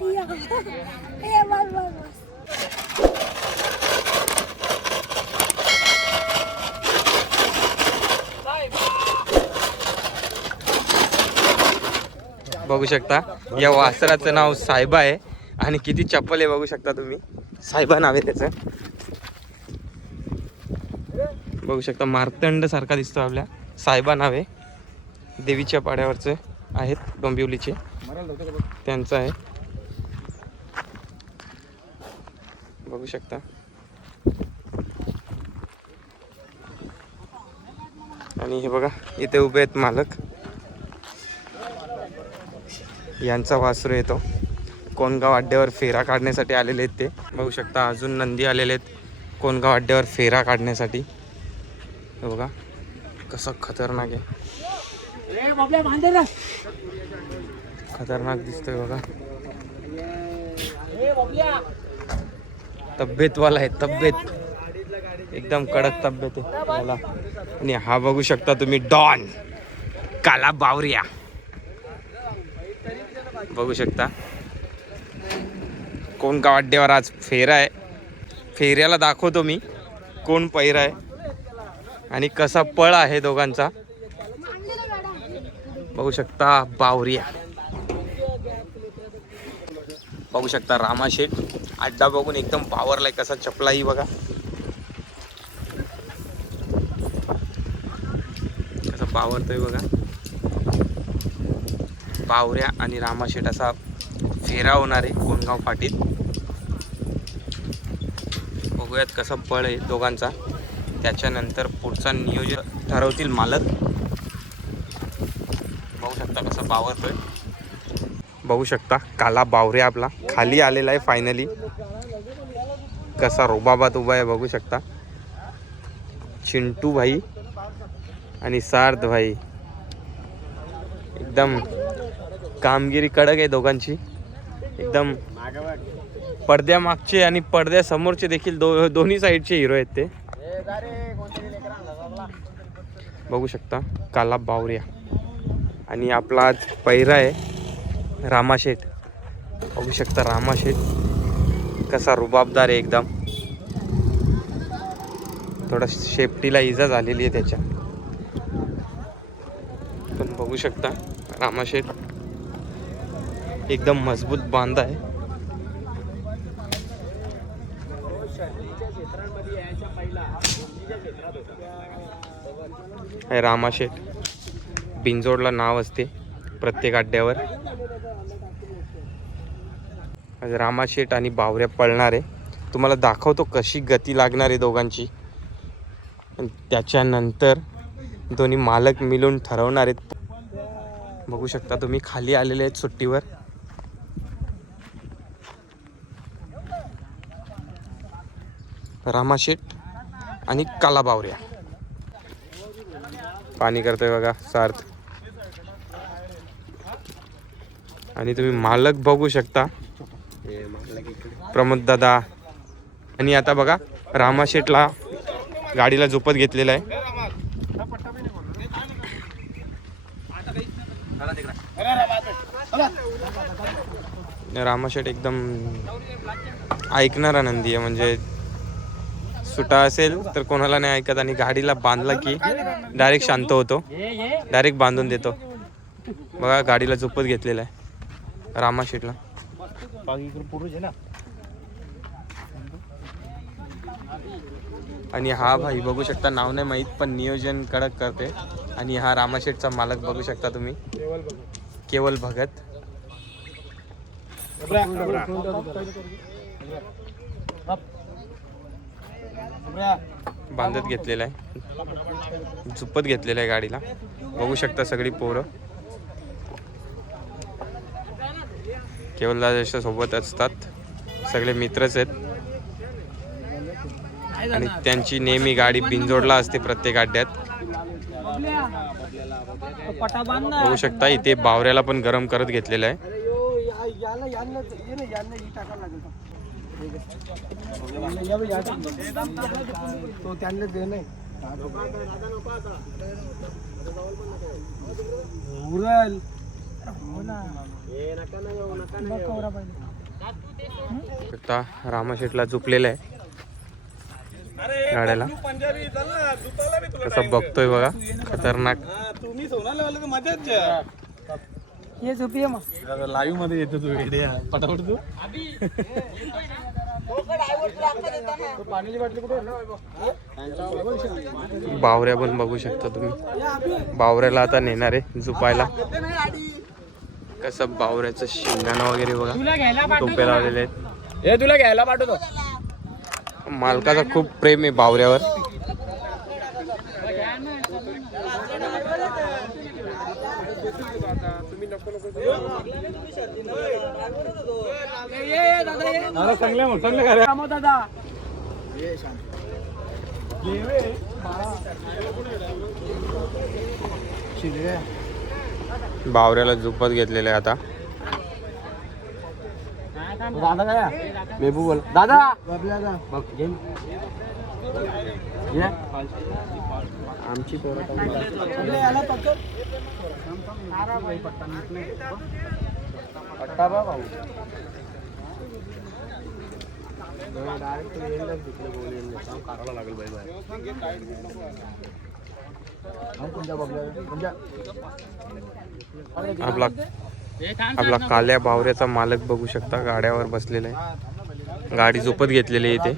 बघू शकता या वासराचं नाव साहेबा आहे आणि किती चप्पल आहे बघू शकता तुम्ही. साहेबा नाव आहे त्याचं. बघू शकता मार्तंड सारखा दिसतो आपल्या. साहेबा नाव आहे. देवीच्या पाड्यावरचे आहेत डोंबिवलीचे, त्यांचं आहे. बघू शकता. आणि हे बघा इथे उभे आहेत मालक. यांचा वासरू येतो. कोणगाव अड्ड्यावर फेरा काढण्यासाठी आलेले आहेत ते. बघू शकता अजून नंदी आलेले आहेत कोणगाव अड्ड्यावर फेरा काढण्यासाठी. हे बघा कसं खतरनाक आहे. खतरनाक दिसतोय बघा. तब्येतवाला आहे, तब्येत एकदम कडक तब्येत आहे मला. आणि हा बघू शकता तुम्ही डॉन काला बावरिया. बघू शकता कोणगाव अड्ड्यावर आज फेरा आहे. फेऱ्याला दाखवतो मी कोण पैरा आहे आणि कसा पळ आहे दोघांचा. बघू शकता बावरिया. बघू शकता रामाशेठ अड्डा बघून एकदम बावरलाय. कसा चपलाही बघा कसा बावरतोय बघा. बावऱ्या आणि रामाशेठ असा फेरा होणार आहे कोणगाव फाटीत. बघूयात कसा पळ आहे दोघांचा. त्याच्यानंतर पुढचा नियोजन ठरवतील मालक. बघू शकता कसा बावरतोय. बघू शकता काला बावऱ्या आपला खाली आलेला आहे फायनली. कसा रुबाबात उभा आहे बघू शकता. चिंटू भाई आणि सार्थ भाई एकदम कामगिरी कडक आहे दोघांची. एकदम पडद्यामागचे आणि पडद्यासमोरचे देखील दोन्ही साईडचे हिरो आहेत ते. बघू शकता काला बावरिया आणि आपला आज पैरा आहे रामाशेठ. बघू शकता रामाशेठ कसा रुबाबदार आहे एकदम. थोडा शेपटीला इजा झालेली आहे त्याच्या, पण बघू शकता रामाशेठ एकदम मजबूत बांधा आहे. रामाशेठ बिंजोडला नाव असते प्रत्येक अड्ड्यावर. रामाशेठ आणि बावऱ्या पळणार आहे. तुम्हाला दाखवतो कशी गती लागणार आहे दोघांची. त्याच्यानंतर दोन्ही मालक मिळून ठरवणार आहेत. बघू शकता तुम्ही खाली आलेले आहेत सुट्टीवर. रामाशेठ आणि काला बावऱ्या. पाणी करतोय बघा सार्थ. आणि तुम्ही मालक बघू शकता प्रमोद दादा. आणि आता बघा रामाशेठला गाडीला झोपत घेतलेला आहे. रामाशेठ एकदम ऐकणारा नंदी आहे. म्हणजे सुटा असेल तर कोणाला नाही ऐकत आणि गाडीला बांधला की डायरेक्ट शांत होतो. डायरेक्ट बांधून देतो. बघा गाडीला झोपत घेतलेला आहे रामाशेठला. आणि हा भाई बघू शकता नाव नाही माहीत पण नियोजन कडक करते. आणि हा रामाशेठचा मालक बघू शकता तुम्ही केवल भगत. बांधत घेतलेला आहे, झुपत घेतलेला आहे गाडीला. बघू शकता सगळी पोरं केवलदादाच्या सोबत असतात. सगळे मित्रच आहेत आणि त्यांची नेहमी गाडी बिंजोडला असते प्रत्येक अड्ड्यात. बघू शकता इथे बावऱ्याला पण गरम करत घेतलेला आहे. आता रामाशेठला झुकलेलं आहे गाड्याला. कसं बघतोय बघा, खतरनाक. ये झोपी मग लाईव्ह मध्ये येतो तू पटापट तू. बावऱ्या पण बघू शकता तुम्ही. बावऱ्याला आता नेणार आहे झुपायला. कसं बावऱ्याचं शिंगाणं वगैरे बघा, टोपे लावलेले आहेत. हे तुला घ्यायला पाठवतो. मालकाचा खूप प्रेम आहे बावऱ्यावर. चांगले मग चांगले घ्या दादा. बावऱ्याला झुपत घेतलेलं आहे आता. दादा काय बेबू बोल दादा बघ गेम आमची पट्टा बा भाऊ करायला लागेल आपला काल्या बावऱ्याचा मालक बघू शकता, गाड्यावर बसलेला आहे. गाडी झोपत घेतलेली आहे इथे.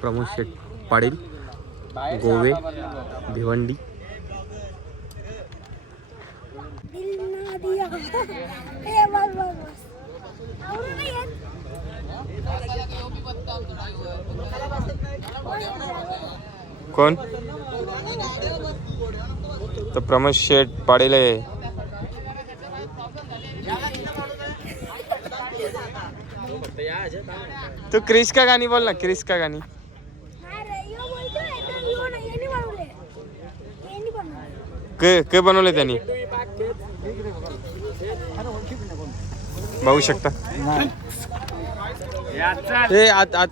प्रमोद शेठ पाटील, गोवे, भिवंडी. कोण तर प्रमोद शेठ पाटील आहे. तू क्रिस का गाणी बोल ना, क्रिस का गाणी. के बनवले त्यांनी बघू शकता. हे आत आत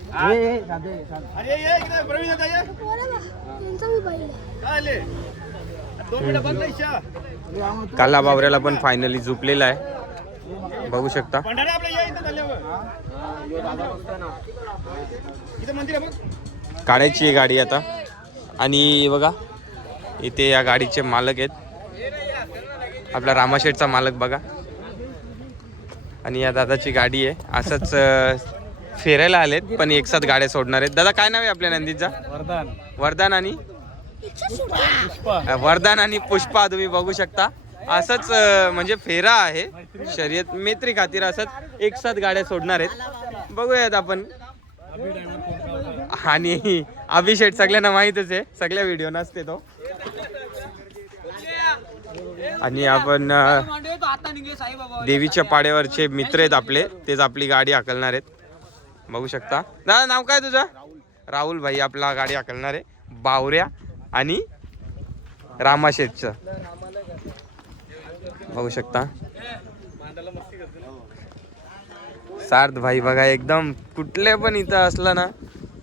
काला बावऱ्याला पण फायनली झुपलेला आहे, बघू शकता. काढायची आहे गाडी आता. आणि बघा इथे या गाडीचे मालक आहेत, आपला रामाशेठचा मालक बघा. आणि या दादाची गाडी आहे. असंच फिरायला आलेत पण एक साथ गाड्या सोडणार आहेत. दादा काय नाव आहे आपल्या नंदीचा? वरदान आणि वरदान आणि पुष्पा. तुम्ही बघू शकता असंच म्हणजे फेरा आहे, शर्यत मैत्री खातीर असंच एक साथ गाड्या सोडणार आहेत. बघूयात आपण. आणि अभिषेक सगळ्यांना माहीतच आहे, सगळ्या व्हिडिओ नसते तो. आणि आपण देवीच्या पाड्यावरचे मित्र आहेत आपले, तेच आपली गाडी हाकलणार आहेत. बघू शकता. दादा नाव काय तुझं? राहुल भाई आपला गाडी हाकलणार आहे. बावऱ्या आणि रामाशेठचं बघू शकता. सार्थ भाई बघा, एकदम कुठले पण इथं असला ना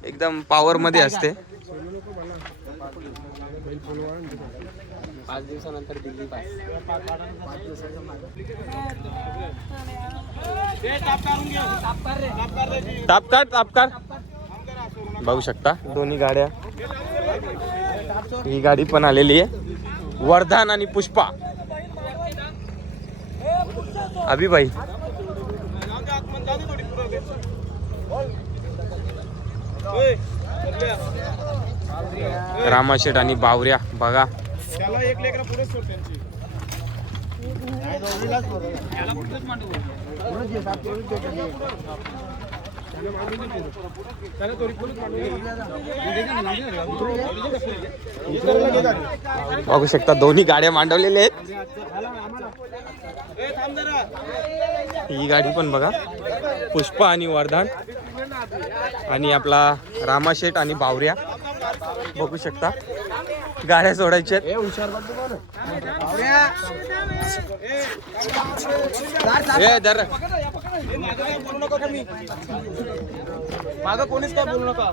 एकदम पॉवर मध्ये असते. 5 दिवसानंतर दिल्ली पास. तापकार बघू शकता दोन्ही गाड्या. ही गाडी पण आलेली आहे, वरदान आणि पुष्पा. अभि भाई रामाशेठ आणि बावऱ्या बघा. बघू शकता दोन्ही गाड्या मांडवलेल्या आहेत. ही गाडी पण बघा, पुष्पा आणि वरदान आणि आपला रामाशेठ आणि बावऱ्या बघू शकता. गाड्या सोडायच्या मागं कोणीच काय बोलू नका.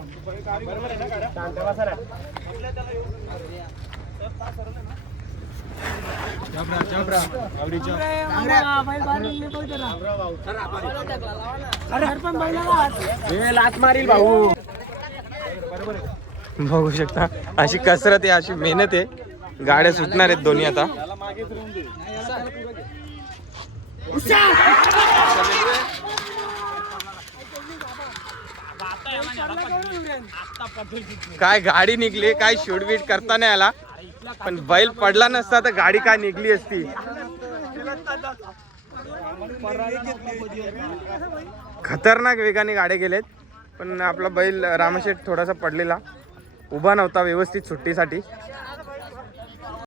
लात मारील भाऊ. बघू शकता अशी कसरत आहे, अशी मेहनत आहे. गाड्या सुटणार आहेत दोन्ही आता. काय गाडी निघली, काय शूटबीट करता नाही आला, पण बैल पडला नसता तर गाडी काय निघली असती. खतरनाक वेगाने गाड्या गेलेत, पण आपला बैल रामशेठ थोडासा पडलेला, उभा नव्हता व्यवस्थित सुट्टीसाठी.